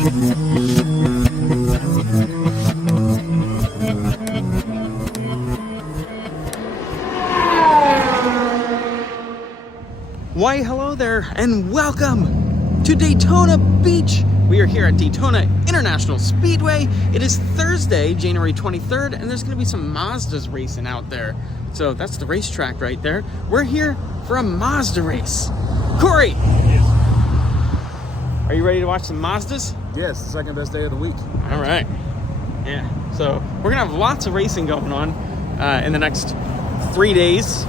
Why, hello there, and welcome to Daytona Beach. We are here at Daytona International Speedway. It is Thursday, January 23rd, and there's going to be some Mazdas racing out there. So that's the racetrack right there. We're here for a Mazda race. Corey, are you ready to watch some Mazdas? Yes, second best day of the week. All right. Yeah, so we're going to have lots of racing going on in the next 3 days.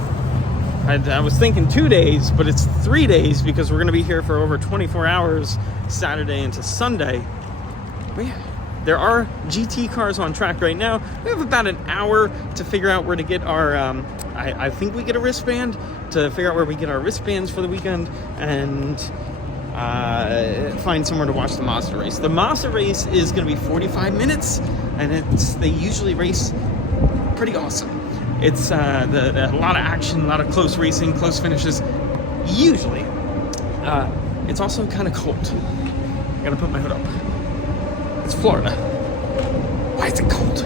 I was thinking 2 days, but it's 3 days because we're going to be here for over 24 hours, Saturday into Sunday. But yeah, there are GT cars on track right now. We have about an hour to figure out where to get our, I think we get a wristband, to figure out where we get our wristbands for the weekend, and find somewhere to watch the Mazda race. The Mazda race is going to be 45 minutes, and they usually race pretty awesome. It's a lot of action, a lot of close racing, close finishes, usually. It's also kind of cold. I gotta put my hood up. It's Florida. Why is it cold?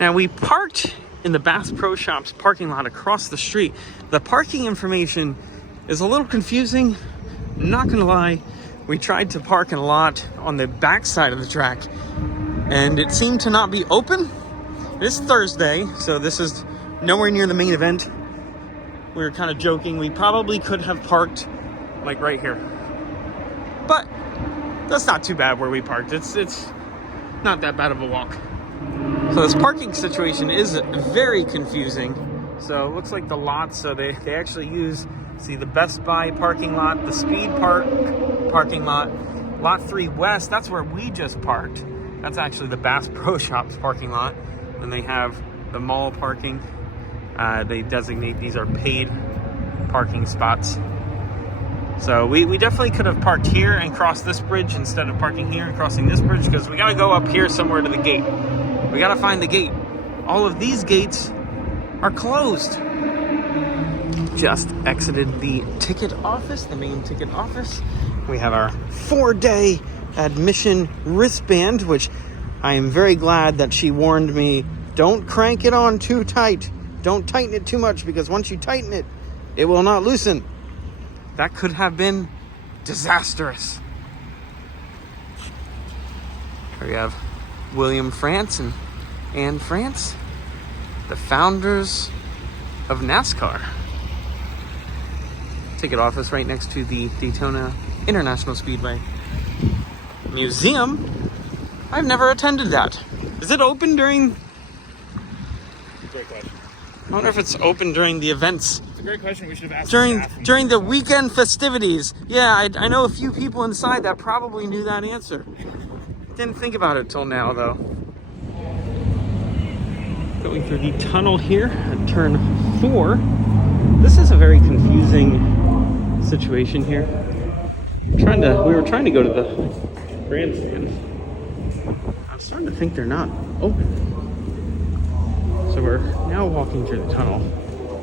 Now, we parked in the Bass Pro Shops parking lot across the street. The parking information is a little confusing, not gonna lie. We tried to park in a lot on the back side of the track, and it seemed to not be open. It's Thursday, so this is nowhere near the main event. We were kind of joking. We probably could have parked like right here, but that's not too bad where we parked. It's not that bad of a walk. So this parking situation is very confusing. So it looks like the lots, so they actually use, see, the Best Buy parking lot, the Speed Park parking lot, Lot 3 West, that's where we just parked. That's actually the Bass Pro Shops parking lot. And they have the mall parking. They designate these are paid parking spots. So we definitely could have parked here and crossed this bridge instead of parking here and crossing this bridge, because we got to go up here somewhere to the gate. We got to find the gate. All of these gates are closed. Just exited the ticket office, the main ticket office. We have our 4-day admission wristband, which I am very glad that she warned me, don't crank it on too tight. Don't tighten it too much, because once you tighten it, it will not loosen. That could have been disastrous. Here we have William France and Anne France, the founders of NASCAR. Ticket office right next to the Daytona International Speedway Museum. I've never attended that. Is it open during... Great question. I wonder if it's open during the events. It's a great question. We should have asked during the weekend festivities. Yeah, I know a few people inside that probably knew that answer. Didn't think about it till now, though. Going through the tunnel here at turn 4. This is a very confusing situation here. We were trying to go to the grandstands. I'm starting to think they're not open. So we're now walking through the tunnel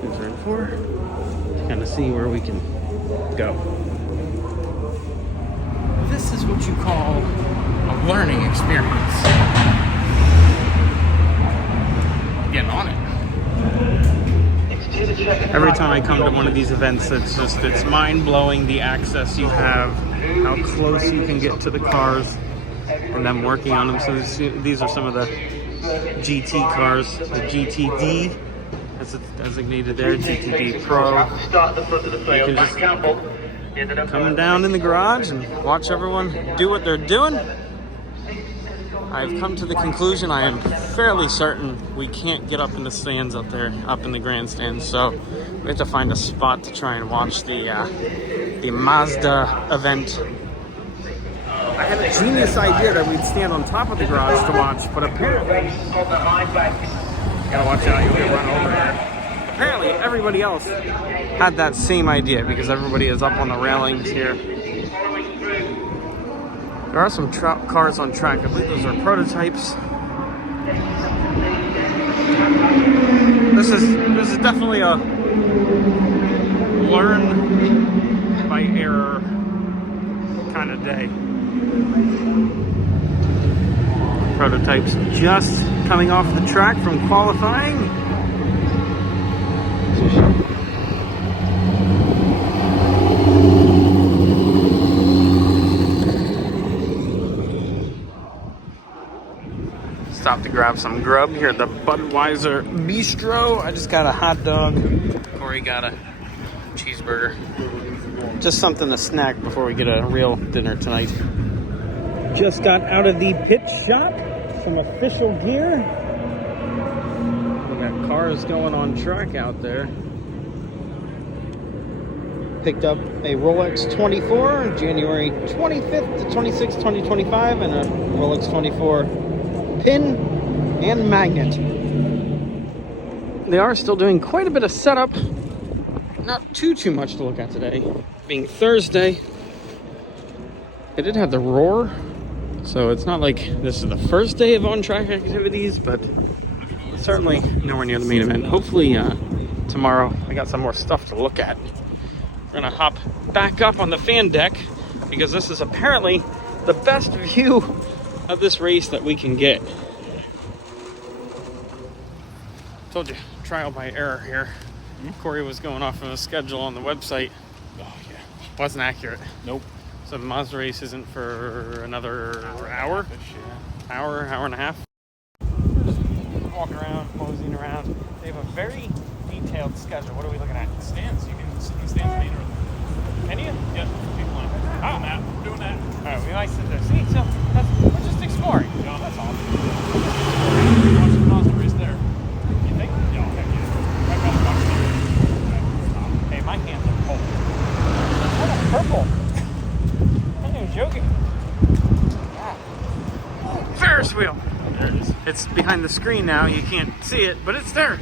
in turn 4 to kind of see where we can go. This is what you call a learning experience. Getting on it. Every time I come to one of these events, it's mind-blowing the access you have, how close you can get to the cars, and them working on them. So these are some of the GT cars, the GTD, that's designated there, GTD Pro. You can just come down in the garage and watch everyone do what they're doing. I've come to the conclusion, I am fairly certain we can't get up in the stands up there, up in the grandstands, so we have to find a spot to try and watch the Mazda event. I had a genius idea that we'd stand on top of the garage to watch, but apparently, gotta watch out, you'll get run over there. Apparently, everybody else had that same idea because everybody is up on the railings here. There are some cars on track. I believe those are prototypes. This is definitely a learn by error kind of day. Prototypes just coming off the track from qualifying. Stop to grab some grub here at the Budweiser Bistro. I just got a hot dog. Corey got a cheeseburger. Just something to snack before we get a real dinner tonight. Just got out of the pit shop. Some official gear. We got cars going on track out there. Picked up a Rolex 24, January 25th to 26th, 2025, and a Rolex 24 pin and magnet. They are still doing quite a bit of setup. Not too much to look at today. Being Thursday, they did have the Roar. So it's not like this is the first day of on-track activities, but certainly nowhere near the main event. Hopefully tomorrow I got some more stuff to look at. We're gonna hop back up on the fan deck because this is apparently the best view of this race that we can get. Told you, trial by error here. Corey was going off of a schedule on the website. Oh, yeah. Wasn't accurate. Nope. So the Mazda Race isn't for another hour? Hour and a half. Just walking around, moseying around. They have a very detailed schedule. What are we looking at? Stands. You can sit in stands main room. Can you? Yep. People on. Oh, Matt. We're doing that. All right, we might sit there. See, so we're just exploring. Yeah, that's all. Watch the Mazda race there. You think? Yeah, heck yeah. Right by the box. Hey, my hands are cold. Oh, purple. I'm not even joking. Yeah. Ferris wheel. There it is. It's behind the screen now. You can't see it, but it's there.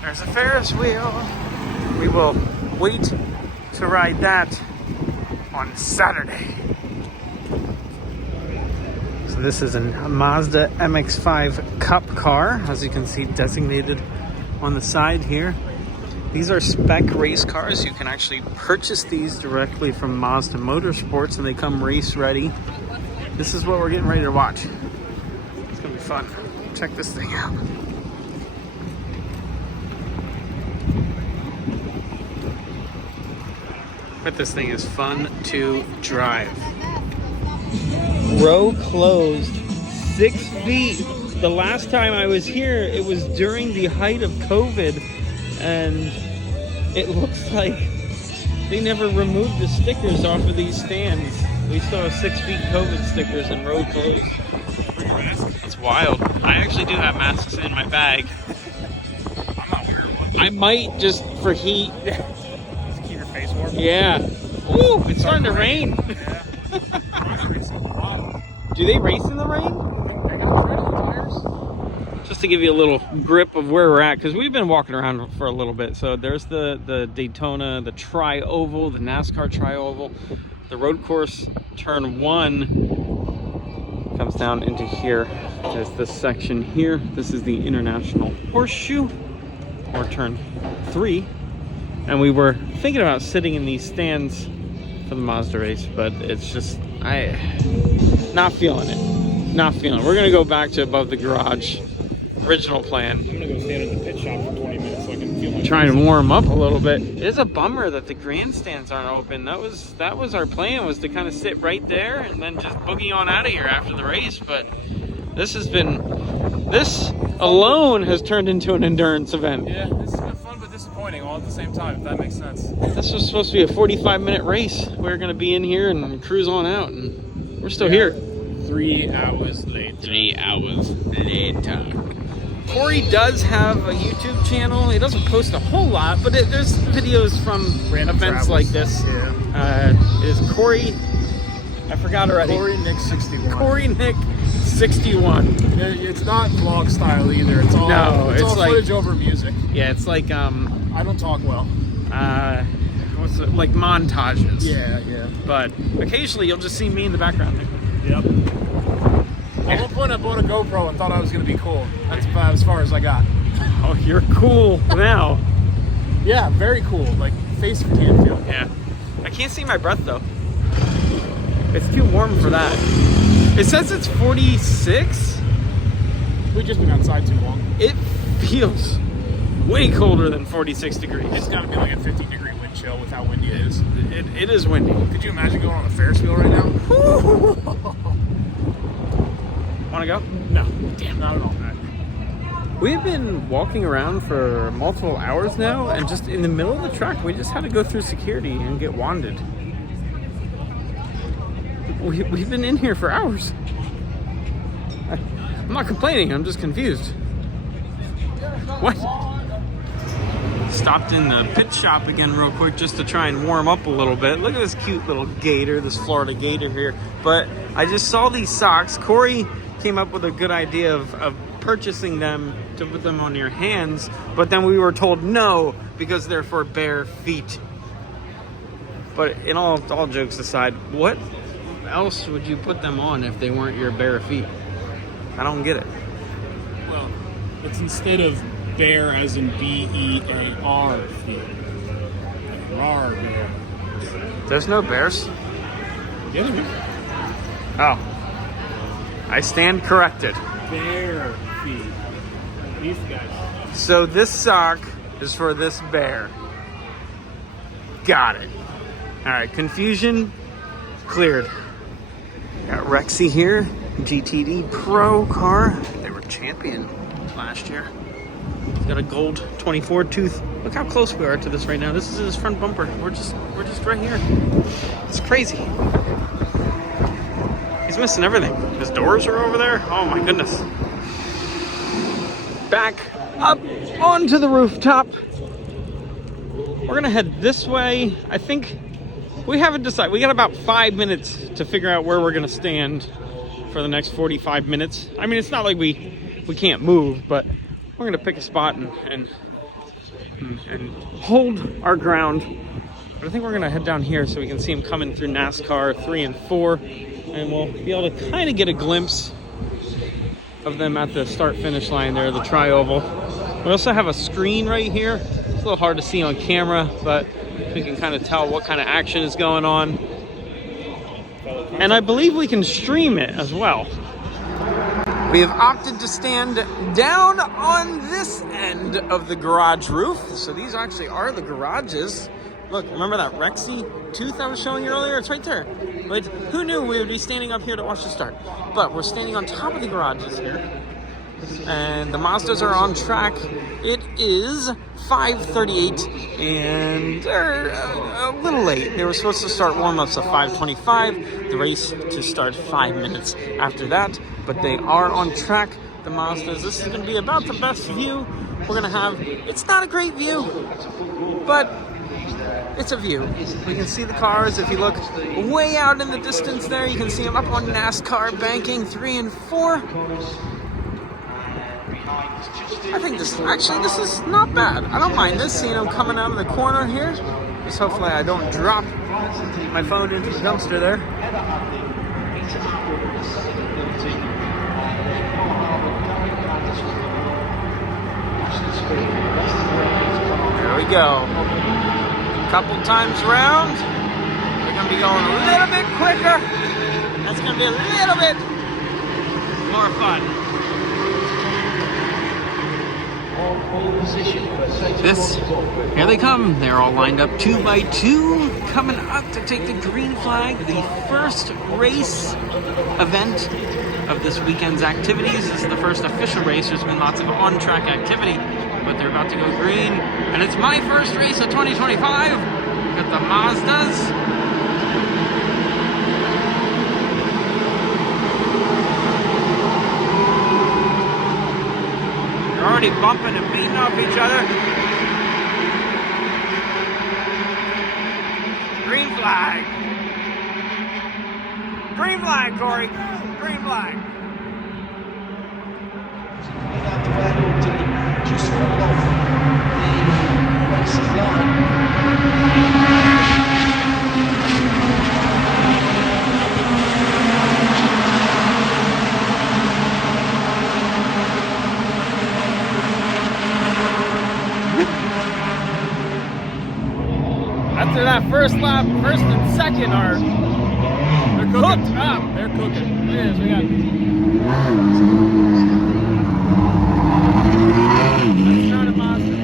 There's a Ferris wheel. We will wait to ride that on Saturday. So this is a Mazda MX-5 Cup car, as you can see designated on the side here. These are spec race cars. You can actually purchase these directly from Mazda Motorsports and they come race ready. This is what we're getting ready to watch. It's gonna be fun. Check this thing out. But this thing is fun to drive. Row closed 6 feet. The last time I was here, it was during the height of COVID, and it looks like they never removed the stickers off of these stands. We still have 6 feet COVID stickers and row closed. That's wild. I actually do have masks in my bag. I'm not weird. I might just for heat. Just keep your face warm. Yeah. Ooh, it's starting to rain. Yeah. Do they race in the rain? They got tread on the tires. Just to give you a little grip of where we're at, because we've been walking around for a little bit. So there's the Daytona, the tri-oval, the NASCAR tri-oval. The road course turn 1 comes down into here. There's this section here. This is the International Horseshoe, or turn 3. And we were thinking about sitting in these stands for the Mazda race, but it's just, not feeling it. Not feeling it. We're gonna go back to above the garage. Original plan. I'm gonna go stand in the pit shop for 20 minutes so I can feel my Trying to warm up a little bit. It is a bummer that the grandstands aren't open. That was our plan, was to kind of sit right there and then just boogie on out of here after the race. But this alone has turned into an endurance event. Yeah, this has been fun but disappointing all at the same time, if that makes sense. This was supposed to be a 45-minute race. We're gonna be in here and cruise on out, and we're still here. 3 hours later. 3 hours later. Corey does have a YouTube channel. He doesn't post a whole lot, but there's videos from Random events travels. like this. Yeah. It is Corey, I forgot already. Corey Nick 61. Corey Nick 61. It's not vlog style either. It's all it's all like footage over music. Yeah, it's like I don't talk well. what's it, like montages. Yeah. But occasionally you'll just see me in the background. Yep. At one point I bought a GoPro and thought I was going to be cool. That's about as far as I got. Oh, you're cool now. Yeah, very cool. Like, face you can't feel. Yeah. I can't see my breath though. It's too warm for that. It says it's 46. We've just been outside too long. It feels way colder than 46 degrees. It's got to be like a 50-degree wind chill with how windy it is. It is windy. Could you imagine going on a Ferris wheel right now? Want to go? No. Damn, not at all. We've been walking around for multiple hours now, and just in the middle of the track, we just had to go through security and get wanded. We've been in here for hours. I'm not complaining, I'm just confused. What? Stopped in the pit shop again real quick just to try and warm up a little bit. Look at this cute little gator, this Florida gator here. But I just saw these socks. Corey came up with a good idea of purchasing them to put them on your hands, but then we were told no because they're for bare feet. But in all jokes aside, what else would you put them on if they weren't your bare feet? I don't get it. Well, it's instead of bear as in B-E-A-R feet. Rar bear. There's no bears. Yeah, there is. Oh. I stand corrected. Bear feet. These guys. So this sock is for this bear. Got it. All right, confusion cleared. Got Rexy here, GTD Pro car. They were champion last year. He's got a gold 24 tooth. Look how close we are to this right now. This is his front bumper. We're just right here. It's crazy. He's missing everything. His doors are over there. Oh my goodness. Back up onto the rooftop. We're gonna head this way. I think we haven't decided. We got about 5 minutes to figure out where we're gonna stand for the next 45 minutes. I mean, it's not like we can't move, but we're gonna pick a spot and hold our ground. But I think we're gonna head down here so we can see him coming through NASCAR 3 and 4, and we'll be able to kind of get a glimpse of them at the start-finish line there, the tri-oval. We also have a screen right here. It's a little hard to see on camera, but we can kind of tell what kind of action is going on. And I believe we can stream it as well. We have opted to stand down on this end of the garage roof. So these actually are the garages. Look, remember that Rexy tooth I was showing you earlier? It's right there. But who knew we would be standing up here to watch the start? But we're standing on top of the garages here. And the Mazdas are on track. It is 5:38 and they're a little late. They were supposed to start warm-ups at 5:25. The race to start 5 minutes after that. But they are on track, the Mazdas. This is going to be about the best view we're going to have. It's not a great view, but it's a view. We can see the cars. If you look way out in the distance there, you can see them up on NASCAR banking 3 and 4. I think this is not bad. I don't mind this, seeing them coming out of the corner here. Just hopefully I don't drop my phone into the dumpster there. There we go. Couple times around. We're going to be going a little bit quicker. That's going to be a little bit more fun. Here they come. They're all lined up 2 by 2, coming up to take the green flag. The first race event of this weekend's activities. This is the first official race. There's been lots of on-track activity, but they're about to go green. And it's my first race of 2025. Got the Mazdas. They're already bumping and beating off each other. Green flag. Green flag, Corey. Green flag. Just off the racing line. After that first lap, first and second are cooked up. They're cooking. Look at this. We got. Let's try the Mazda.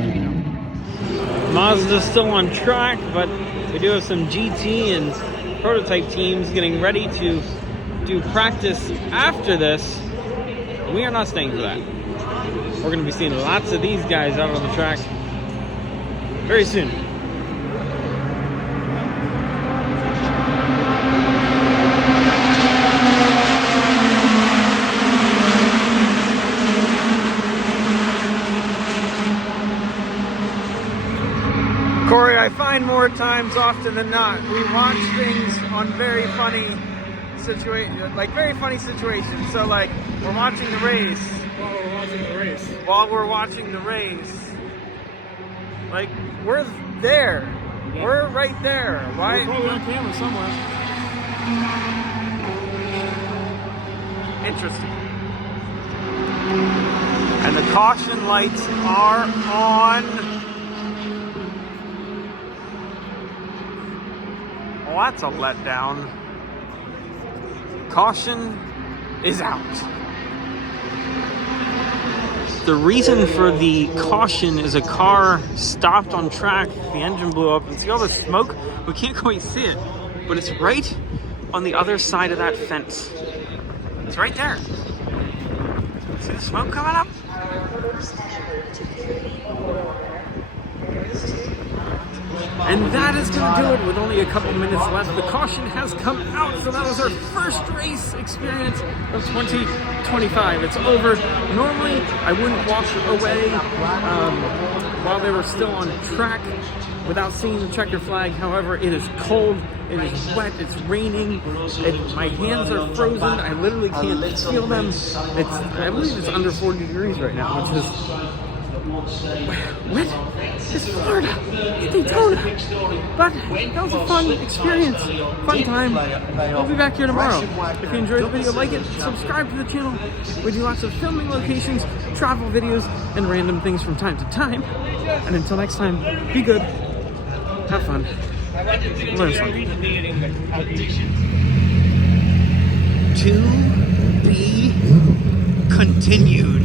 Mazda's still on track, but we do have some GT and prototype teams getting ready to do practice after this. We are not staying for that. We're going to be seeing lots of these guys out on the track very soon. Corey, I find more times often than not, we watch things on very funny situations. So like, we're watching the race. While we're watching the race. Like, we're there. Yeah. We're right there. Why? We're probably on camera somewhere. Interesting. And the caution lights are on. Well, that's a letdown. Caution is out. The reason for the caution is a car stopped on track, the engine blew up, and see all the smoke? We can't quite see it, but it's right on the other side of that fence. It's right there. See the smoke coming up? And that is going to do it with only a couple minutes left. The caution has come out, so that was our first race experience of 2025. It's over. Normally, I wouldn't walk away while they were still on track without seeing the checker flag. However, it is cold, it is wet, it's raining, my hands are frozen, I literally can't feel them. I believe it's under 40 degrees right now, which is... What? It's Florida. It's Daytona. But that was a fun experience. Fun time. We'll be back here tomorrow. If you enjoyed the video, like it, subscribe to the channel. We do lots of filming locations, travel videos, and random things from time to time. And until next time, be good. Have fun. Learn something. To be continued.